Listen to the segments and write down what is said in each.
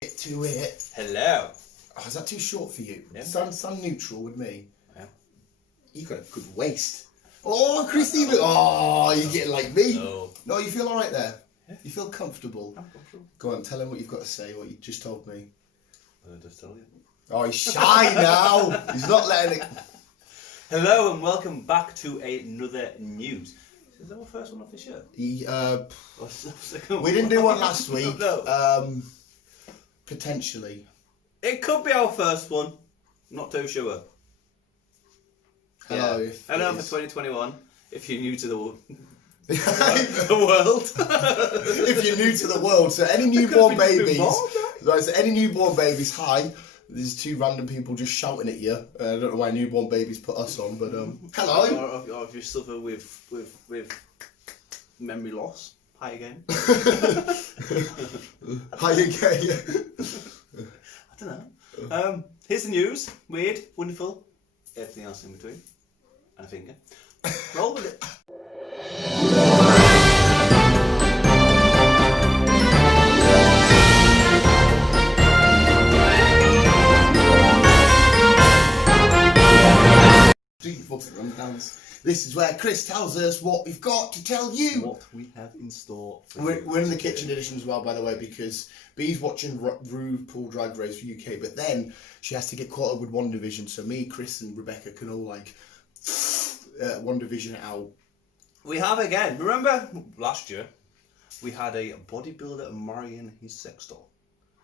To it. Hello. Oh, is that too short for you? Yeah. Sound neutral with me. Yeah. You got a good waist. Oh, Christine. Oh, you're getting like me. No, you feel all right there. Yeah. You feel comfortable. I'm comfortable. Go on, tell him what you've got to say. What you just told me. I'll just tell you. Oh, he's shy now. He's not letting it. Hello and welcome back to another news. Is that our first one off this year? We didn't do one last week. No. Potentially. It could be our first one. Not too sure. Hello. Yeah. Hello for 2021. If you're new to the world. If you're new to the world, so any newborn babies, so any newborn babies, hi. There's two random people just shouting at you. I don't know why newborn babies put us on, but hello. Or if you suffer with memory loss, hi again. Hi again. I don't know. Here's the news. Weird, wonderful, everything else in between, and a finger. Roll with it. This is where Chris tells us what we've got to tell you. What we have in store. We're in the kitchen edition as well, by the way, because Bee's watching RuPaul Drag Race UK, but then she has to get caught up with One Division, so me, Chris, and Rebecca can all One Division out. We have again. Remember last year we had a bodybuilder marrying his sex doll.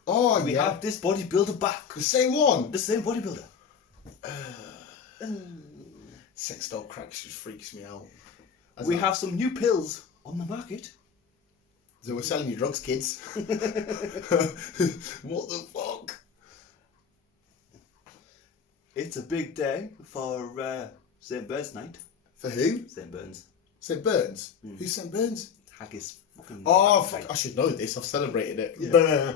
Oh, we have this bodybuilder back. The same one. The same bodybuilder. Sex doll cracks just freaks me out. We have some new pills on the market. So we're selling you drugs, kids. What the fuck? It's a big day for St. Burns night. For who? St. Burns. St. Burns? Who's St. Burns? Haggis. Oh, fuck. I should know this. I've celebrated it. Yeah.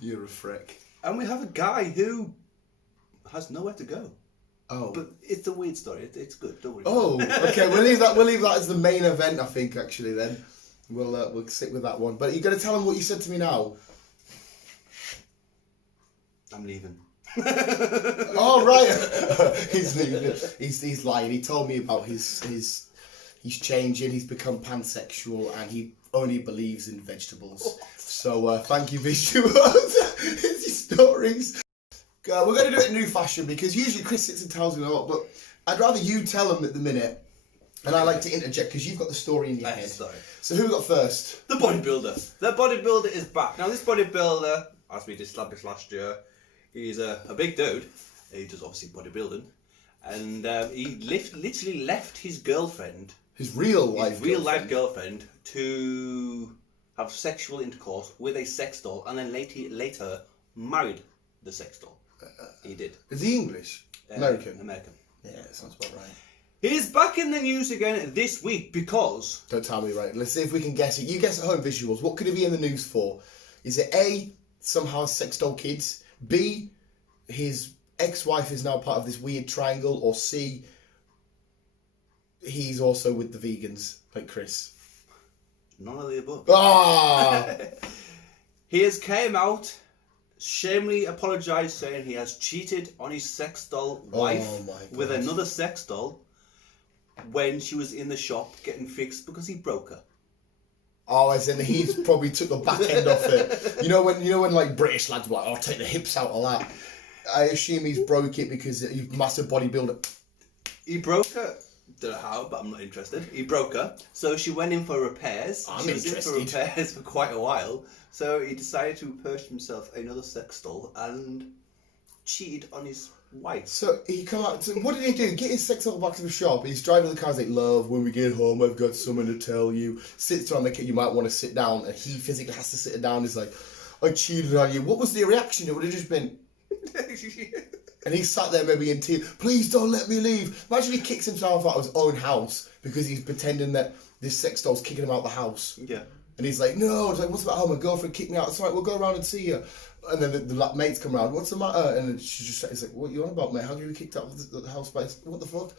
You're a frick. And we have a guy who has nowhere to go. Oh. But it's a weird story. It's good. Don't worry. Oh, okay. We'll leave that as the main event, I think, actually, then. We'll stick with that one. But you got to tell him what you said to me now. I'm leaving. Oh, right. He's leaving. He's lying. He told me about his he's changing. He's become pansexual and he only believes in vegetables. So thank you, visuals. It's your stories. We're going to do it in new fashion because usually Chris sits and tells me a lot, but I'd rather you tell them at the minute. And I like to interject because you've got the story in your head. Sorry. So who we got first? The bodybuilder. The bodybuilder is back. Now this bodybuilder, as we established last year, he's a big dude. He does obviously bodybuilding. And he literally left his girlfriend. His real life girlfriend to have sexual intercourse with a sex doll and then later married the sex doll. He did. Is he English? American? American. Yeah, that sounds about right. He's back in the news again this week because... Don't tell me, right? Let's see if we can guess it. You guess at home, visuals. What could he be in the news for? Is it A, somehow sex doll kids? B, his ex-wife is now part of this weird triangle? Or C, he's also with the vegans, like Chris? None of the above. Ah! He has came out, shamefully apologised, saying he has cheated on his sex doll wife with another sex doll when she was in the shop getting fixed because he broke her. Oh, as in he's probably took the back end off it. You know when like British lads were like, "Oh, take the hips out of that." I assume he's broke it because he's massive bodybuilder. He broke her. Don't know how, but I'm not interested. He broke her, so she went in for repairs. She was in for repairs for quite a while, so he decided to purchase himself another sex doll and cheated on his wife. So he come out. So what did he do? Get his sex doll back to the shop. He's driving the car. He's like, "Love, when we get home, I've got something to tell you." Sits down the you might want to sit down, and he physically has to sit her down. He's like, "I cheated on you." What was the reaction? It would have just been. And he sat there maybe in tears. "Please don't let me leave." Imagine he kicks himself out of his own house because he's pretending that this sex doll's kicking him out of the house. Yeah. And he's like, "No." It's like, "What's about? Oh, my girlfriend kicked me out. It's all right. We'll go around and see you." And then the mates come around. "What's the matter?" And then she's just like, "What are you on about, mate? How do you get kicked out of the house by what the fuck?"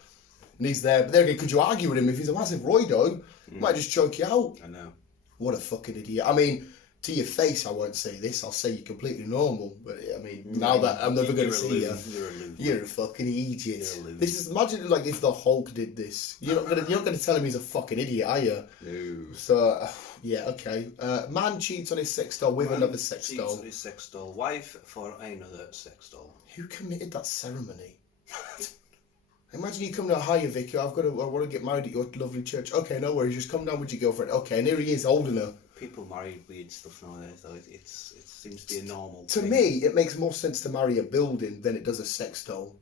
And he's there. But then again, could you argue with him if he's a massive roido? He might just choke you out. I know. What a fucking idiot. I mean, to your face, I won't say this. I'll say you're completely normal. But I mean, now that I'm never going to see you, you're a fucking idiot. This is, imagine like if the Hulk did this. You're not gonna tell him he's a fucking idiot, are you? No. So yeah, okay. Man cheats on his sex doll with another sex doll. Cheats on his sex doll. Wife for another sex doll. Who committed that ceremony? Imagine you come to, hiya Vicky, I want to get married at your lovely church. Okay, no worries, just come down with your girlfriend. Okay, and here he is, holding her. People marry weird stuff nowadays, though. It seems to be a normal To thing. me, it makes more sense to marry a building than it does a sex doll.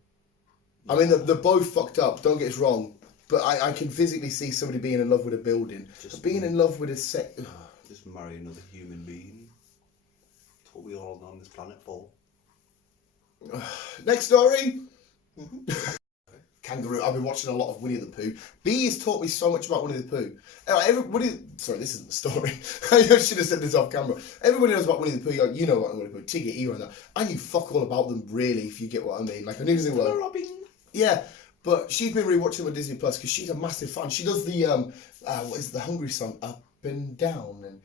I mean, they're both fucked up, don't get us wrong. But I can physically see somebody being in love with a building. But being in love with a sex... Just marry another human being. That's what we all know on this planet for. Next story. Kangaroo. I've been watching a lot of Winnie the Pooh. B has taught me so much about Winnie the Pooh. Everybody, sorry, this isn't the story. I should have said this off camera. Everybody knows about Winnie the Pooh. You know about Winnie the Pooh, Tigger, Eeyore, and that. I knew fuck all about them, really, if you get what I mean. Like I knew they were. Robin. Yeah, but she's been rewatching them on Disney Plus because she's a massive fan. She does the what is it, the Hungry song, Up and Down, and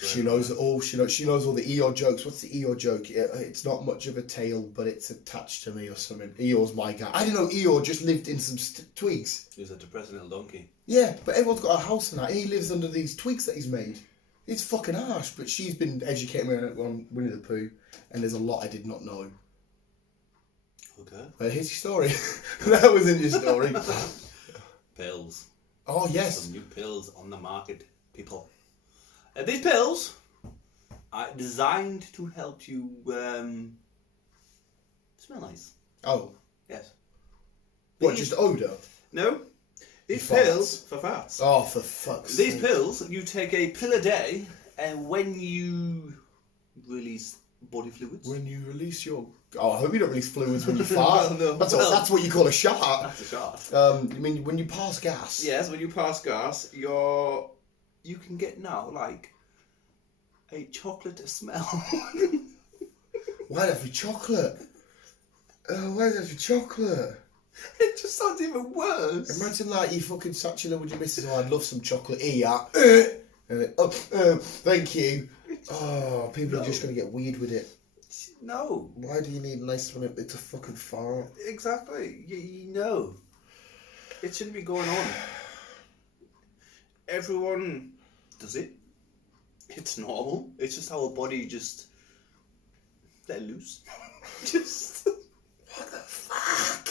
she knows all. She knows all the Eeyore jokes. What's the Eeyore joke? It's not much of a tail, but it's attached to me or something. Eeyore's my guy. I didn't know Eeyore just lived in some twigs. He's a depressing little donkey. Yeah, but everyone's got a house and that. He lives under these twigs that he's made. It's fucking harsh. But she's been educating me on Winnie the Pooh, and there's a lot I did not know. Okay. Well, here's your story. That was in your story. Pills. Oh yes. Some new pills on the market, people. These pills are designed to help you smell nice. Oh. Yes. What, just odour? No. These For farts. pills for farts. Oh, for fuck's sake. These pills, you take a pill a day, and when you release body fluids. When you release your... Oh, I hope you don't release fluids when you fart. No. That's what you call a shot. That's a shot. You mean when you pass gas? Yes, when you pass gas, you can get now like a chocolate smell. Why have you chocolate? Why have you chocolate? It just sounds even worse. Imagine like you fucking sat chilling with your missus. Oh, I'd love some chocolate. Here, yeah. And then, thank you. Oh, people are just gonna get weird with it. No. Why do you need nice when it's a fucking fart? Exactly. You know. It shouldn't be going on. Everyone does it. It's normal. It's just our body just let loose. Just. What the fuck?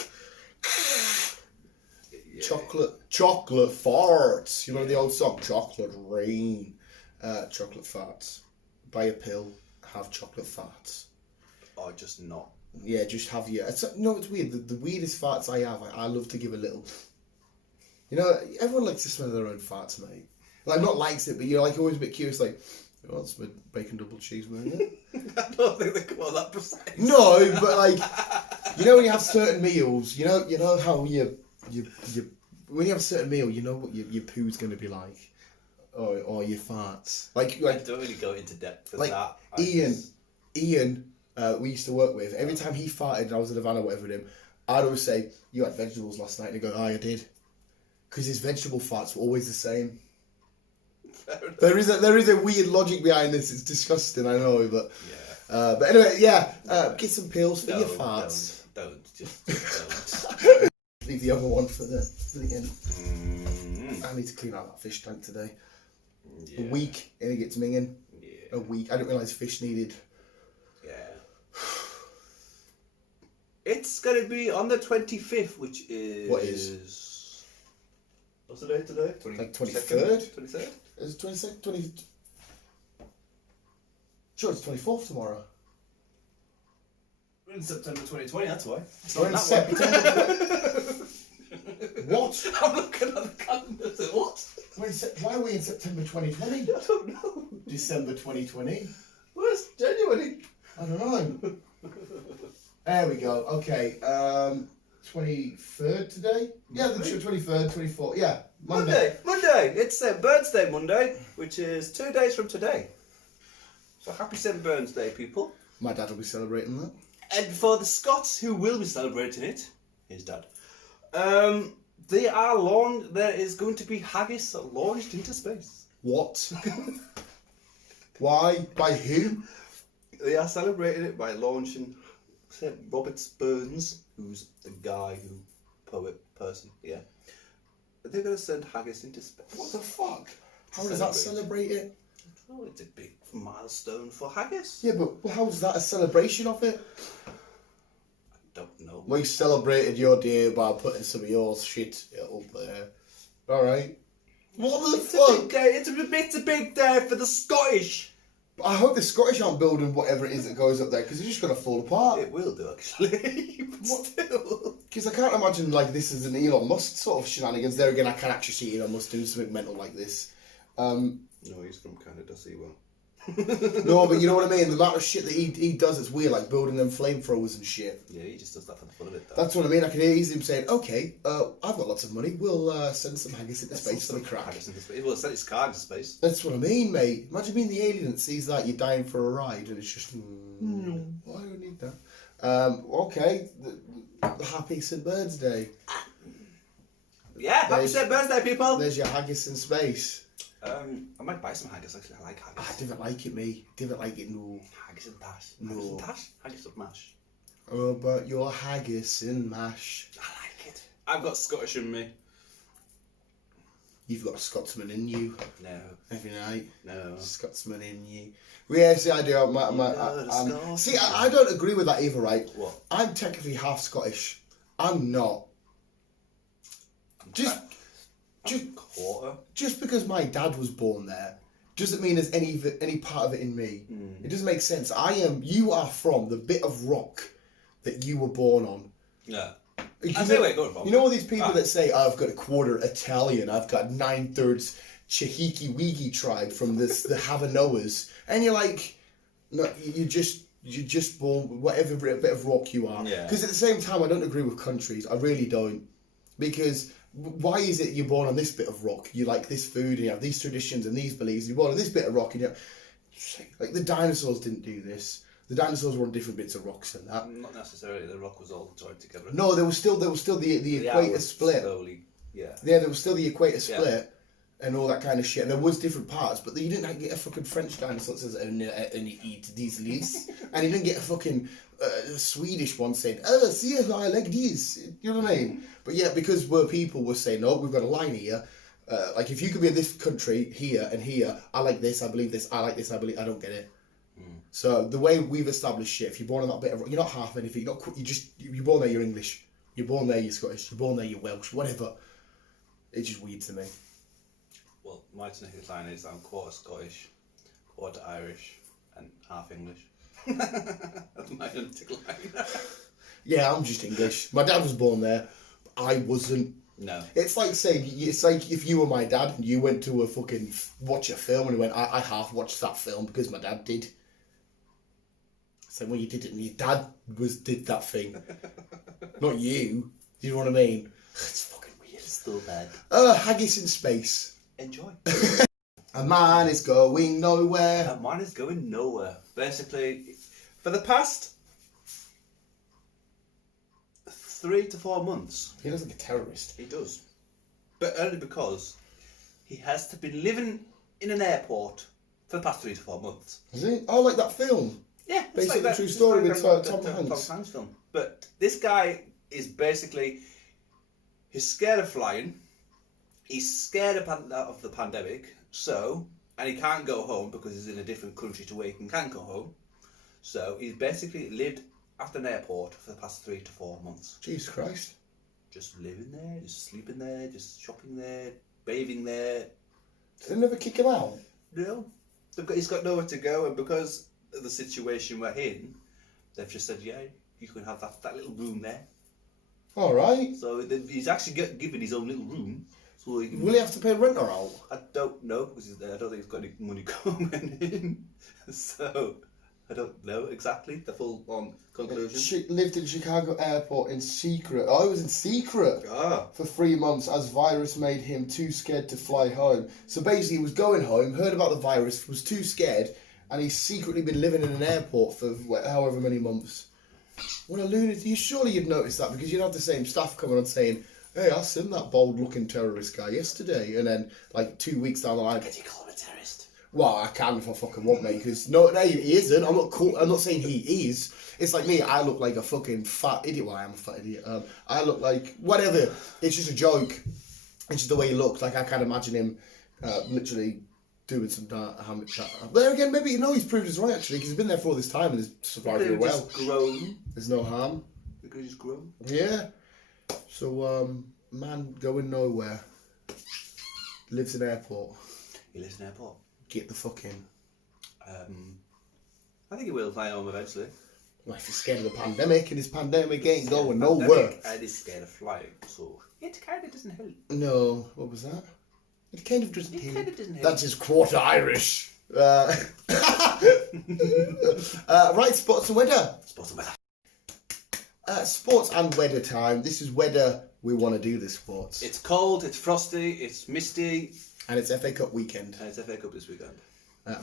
Yeah. Chocolate farts. You know the old song, Chocolate Rain. Chocolate farts. Buy a pill. Have chocolate farts. Or just not. Yeah, just have your... It's weird. The weirdest farts I have, I love to give a little... You know, everyone likes to smell their own farts, mate. Like, not likes it, but you're like always a bit curious, like, oh, it's my bacon double cheeseburger. I don't think they come out that precise. No, but like, you know when you have certain meals, you know how you when you have a certain meal, you know what your poo's going to be like. Or your farts. Like I don't really go into depth with like that. Ian, we used to work with, every time he farted and I was in a van or whatever with him, I'd always say, you had vegetables last night, and he'd go, oh, I did. Because his vegetable farts were always the same. There is a weird logic behind this. It's disgusting, I know, but yeah. But anyway, yeah. Get some pills for your farts. Just don't. Leave the other one for the end. Mm. I need to clean out that fish tank today. Yeah. A week and it gets minging. Yeah. A week. I didn't realise fish needed. Yeah. It's gonna be on the 25th, which is. What is? What's the date today? Like 23rd? 23rd? Is it 26th? 20... Sure, it's 24th tomorrow. We're in September 2020, that's why. We're in September. What? I'm looking at the calendar. What? Why are we in September 2020? I don't know. December 2020. Where's January? I don't know. There we go. Okay. 23rd today? Yeah, the 23rd, 24th. Yeah. Monday. It's St. Burns Day Monday, which is 2 days from today. So happy St. Burns Day, people. My dad will be celebrating that. And for the Scots who will be celebrating it, his dad, There is going to be haggis launched into space. What? Why? By who? They are celebrating it by launching Robert Burns, who's the guy person, yeah. They're going to send haggis into space. What the fuck? How does that celebrate it? Oh, it's a big milestone for haggis. Yeah, but how's that a celebration of it? I don't know. We celebrated your day by putting some of your shit up there. Alright. What the fuck? A big day. It's a big day for the Scottish. I hope the Scottish aren't building whatever it is that goes up there, because it's just going to fall apart. It will do, actually. But still. Because I can't imagine, like, this is an Elon Musk sort of shenanigans. There again, I can actually see Elon Musk doing something mental like this. No, he's from Canada, so he won't. No, but you know what I mean? The amount of shit that he does, it's weird, like building them flamethrowers and shit. Yeah, he just does that for the fun of it, though. That's what I mean. I can easily him saying, okay, I've got lots of money. We'll send some haggis into space for the crack. We'll send his car into space. That's what I mean, mate. Imagine being the alien that sees that, you're dying for a ride, and it's just, why do I need that? Okay, the happy St. Bird's Day. Yeah, happy St. Bird's Day, people! There's your haggis in space. I might buy some haggis, actually. I like haggis. I didn't like it, me. Didn't like it, no. Haggis and tash. No. Haggis and tash? Haggis and mash. Oh, but your haggis and mash. I like it. I've got Scottish in me. You've got a Scotsman in you. No. Every night. No. Scotsman in you. Yeah, see, I do. See, I don't agree with that either, right? What? I'm technically half Scottish. I'm not. Just quarter. Just because my dad was born there doesn't mean there's any part of it in me. It doesn't make sense. You are from the bit of rock that you were born on. Yeah. You I see where you're going from. You know all these people that say, I've got a quarter Italian, I've got 9/3 Chihiki tribe from the Havanoas, and you're like, no, you're just born whatever bit of rock you are. Yeah. Because at the same time, I don't agree with countries. I really don't. Because why is it you're born on this bit of rock? You like this food, and you have these traditions and these beliefs. You're born on this bit of rock, and like the dinosaurs didn't do this. The dinosaurs were on different bits of rocks and that. Not necessarily. The rock was all joined together. No, there was still the equator split. Slowly, yeah. Yeah, there was still the equator split and all that kind of shit. And there was different parts, but you didn't get a fucking French dinosaur that says, and you eat these leaves. And you didn't get a fucking Swedish one saying, oh, see, I like these. You know what I mean? But yeah, because people were saying, no, we've got a line here. Like, if you could be in this country, here and here, I like this, I believe this, I like this, I believe, I don't get it. So the way we've established shit, if you're born on that bit of, you're not half anything. You're born there, you're English. You're born there, you're Scottish. You're born there, you're Welsh. Whatever. It's just weird to me. Well, my genetic line is I'm quarter Scottish, quarter Irish, and half English. That's my genetic line. Yeah, I'm just English. My dad was born there. I wasn't. No. It's like if you were my dad and you went to watch a film and you went, I half watched that film because my dad did. So when you did it, and your dad did that thing, not you. You know what I mean? It's fucking weird. It's still bad. Haggis in space. Enjoy. A man is going nowhere. A man is going nowhere. Basically, for the past 3 to 4 months. He looks like a terrorist. He does. But only because he has been living in an airport for the past 3 to 4 months. Is he? Oh, like that film. Yeah, based on like a true story with Tom Hanks. Tom Hanks film. But this guy is basically, he's scared of flying. He's scared of the pandemic. And he can't go home because he's in a different country to where he can't go home. So he's basically lived at an airport for the past 3 to 4 months. Jesus Christ. Just living there, just sleeping there, just shopping there, bathing there. Did they never kick him out? No. He's got nowhere to go, and because of the situation we're in, they've just said, yeah, you can have that little room there. All right. So he's actually given his own little room. So he can, will he have to pay rent or out? I don't know, because I don't think he's got any money coming in. So I don't know exactly the full-on conclusion. She lived in Chicago airport in secret. Oh, he was in secret for 3 months as virus made him too scared to fly home. So basically he was going home, heard about the virus, was too scared, and he's secretly been living in an airport for however many months. What a lunatic. Surely you'd notice that, because you'd have the same staff coming on saying, hey, I seen that bold-looking terrorist guy yesterday, and then like 2 weeks down the line, Can you call him a terrorist? well, I can if I fucking want, mate. Because no, he isn't. I'm not cool. I'm not saying he is. It's like me. I look like a fucking fat idiot. Well, I am a fat idiot. I look like whatever. It's just a joke. It's just the way he looks. Like I can't imagine him literally doing some harm. But there again, maybe he's proved us right actually, because he's been there for all this time and he's survived really well. Grown. There's no harm. Because he's grown. Yeah. So man going nowhere. Lives in airport. He lives in airport. Get the fuck in. I think he will fly home eventually. Well, if he's scared of the pandemic, and this pandemic ain't going nowhere. And he's scared of flying, so it kind of doesn't help. No, what was that? It kind of doesn't help. Kind of doesn't help. That's his quarter Irish. Right, sports and weather. Sports and weather. Sports and weather time. This is whether we want to do this sports. It's cold, it's frosty, it's misty. And it's FA Cup weekend. And it's FA Cup this weekend.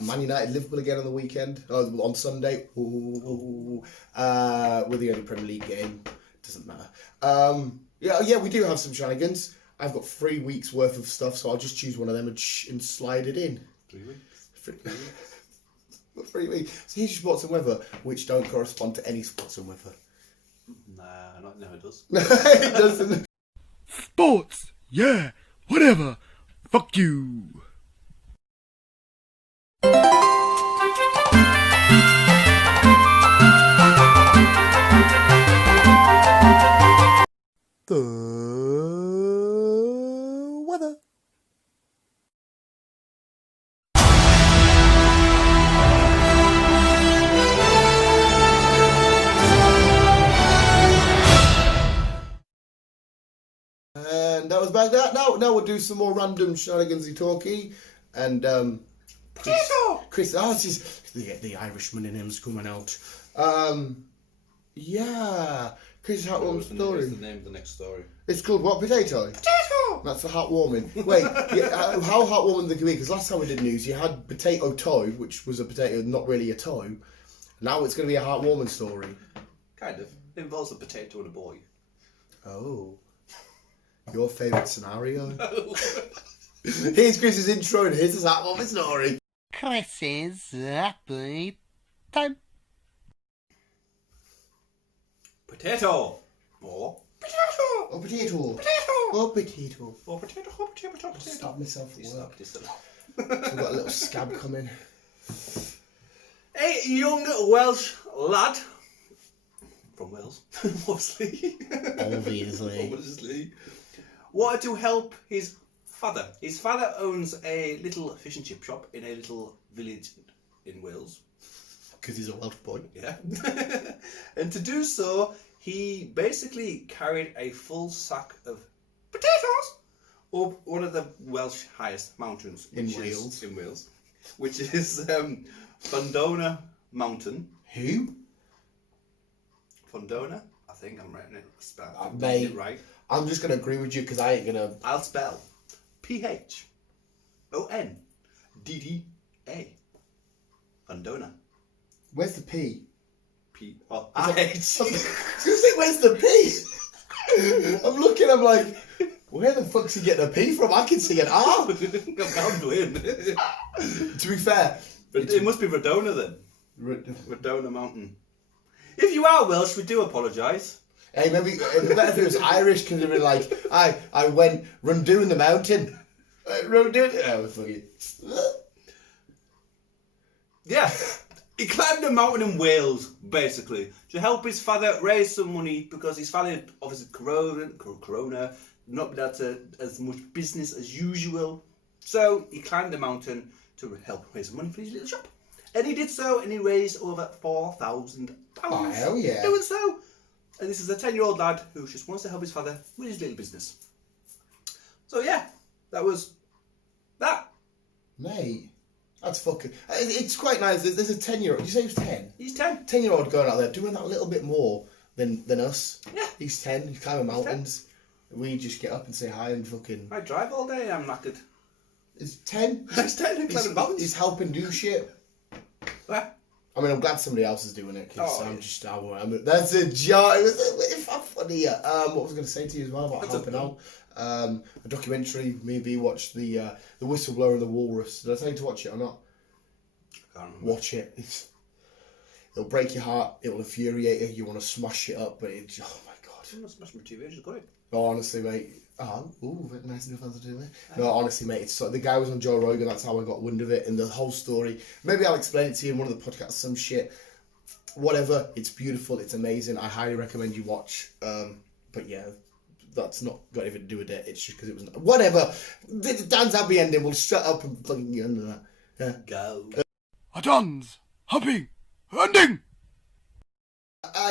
Man United, Liverpool again on the weekend. On Sunday. We're the only Premier League game. Doesn't matter. Yeah, we do have some shenanigans. I've got 3 weeks worth of stuff, so I'll just choose one of them and slide it in. 3 weeks? 3 weeks. So here's your sports and weather, which don't correspond to any sports and weather. Nah, no, it does. It doesn't. Sports, yeah, whatever. Fuck you. The weather. And that was back that. Now we'll do some more random shenanigans-y talky. And Chris, it's just the Irishman in him's coming out. Yeah. Chris Heartwarming story. What's the name of the next story? It's called what? Potato? Potato! That's the heartwarming. Wait, how heartwarming they can be? Because last time we did news, you had potato toe, which was a potato, not really a toe. Now it's going to be a heartwarming story. Kind of. It involves a potato and a boy. Oh. Your favourite scenario? Here's Chris's intro and here's his heartwarming story. Chris's happy time. Potato! Or potato! Oh, potato. Potato! Oh, potato. Or potato, potato. Stop myself at work. Stop. I've got a little scab coming. A young Welsh lad from Wales, obviously. Obviously. Wanted to help his father. His father owns a little fish and chip shop in a little village in Wales. Because he's a Welsh boy. Yeah. And to do so, he basically carried a full sack of potatoes up one of the Welsh highest mountains In Wales, which is Fundona Mountain. Who? Fundona? I think I'm writing it Mate, right. I'm just going to agree with you because I ain't going to... I'll spell P-H-O-N-D-D-A. Fundona. Where's the P? P-I-H. I was going to say, where's the P? I'm looking, I'm like, where the fuck's he getting a P from? I can see an R. I'm gambling. To be fair... It must be Redona then. Redona Mountain. If you are Welsh, we do apologise. Hey, maybe it'd be better if it was Irish, because it'd be like, I went run down the mountain. Run down... Oh, fuck it. Yeah. He climbed a mountain in Wales, basically, to help his father raise some money, because his father, obviously, Corona, not been able to as much business as usual. So he climbed the mountain to help raise money for his little shop. And he did so, and he raised over £4,000. Oh, hell yeah. Doing so. And this is a 10-year-old lad who just wants to help his father with his little business. So yeah, that was that. Mate, that's fucking... It's quite nice. There's a 10-year-old. Did you say he was 10? He's 10. 10-year-old going out there doing that a little bit more than us. Yeah. He's 10. He's climbing mountains. We just get up and say hi and fucking... I drive all day, I'm knackered. He's 10. He's 10 and climbing mountains. He's helping do shit. What? I mean, I'm glad somebody else is doing it because that's a joke. It was funny. What was I going to say to you as well about helping out? A documentary. Maybe watch the Whistleblower and the Walrus. Did I tell you to watch it or not? I can't remember. Watch it. It'll break your heart. It'll infuriate you. You want to smash it up, but oh my god. I'm not smashing my TV. I just got it. No, honestly, mate. Nice enough to do, mate. No, honestly, mate. The guy was on Joe Rogan. That's how I got wind of it, and the whole story. Maybe I'll explain it to you in one of the podcasts. Some shit, whatever. It's beautiful. It's amazing. I highly recommend you watch. But yeah, that's not got anything to do with it. It's just because it was whatever. Dan's happy ending. We'll shut up and fucking get under that. Yeah. Go. Dan's happy ending.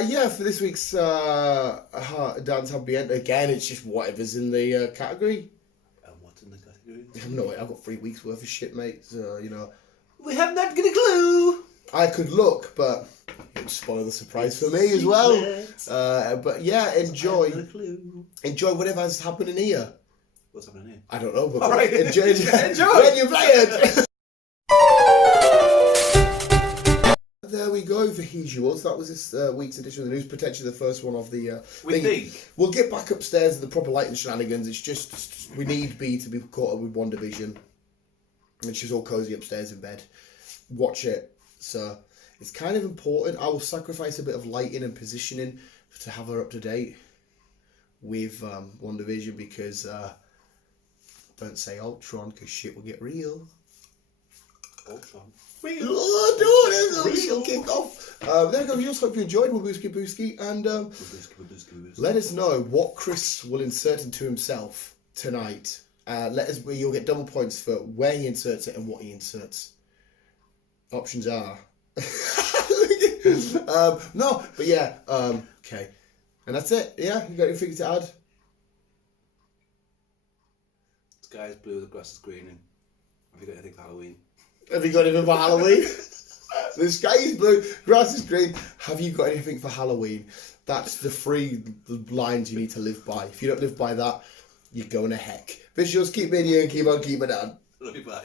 Yeah, for this week's Dan's Happy End, again, it's just whatever's in the category. And what's in the category? No, I've got 3 weeks worth of shit, mate, so, We have not got a clue! I could look, but it would spoil the surprise for me as well. But yeah, enjoy whatever's happening here. What's happening here? I don't know, but Alright. enjoy Enjoy! when you play it! There we go, the usuals. That was this week's edition of the news, potentially the first one of the We thing. think. We'll get back upstairs to the proper lighting shenanigans. It's just, we need B to be caught up with WandaVision. And she's all cosy upstairs in bed. Watch it. So, it's kind of important. I will sacrifice a bit of lighting and positioning to have her up to date with WandaVision because, don't say Ultron, because shit will get real. Ultron. Oh, dude, she'll kick off. There we go. We just hope you enjoyed Wabooski and let us know what Chris will insert into himself tonight. You'll get double points for where he inserts it and what he inserts. Options are no, but yeah, okay, and that's it. Yeah, you got anything to add? The sky's blue, the grass is green, and have you got anything for Halloween? Have you got anything for Halloween? The sky is blue, grass is green. Have you got anything for Halloween? That's the 3 lines you need to live by. If you don't live by that, you're going to heck. Visuals, keep in here and keep on keeping on. Love you, bye.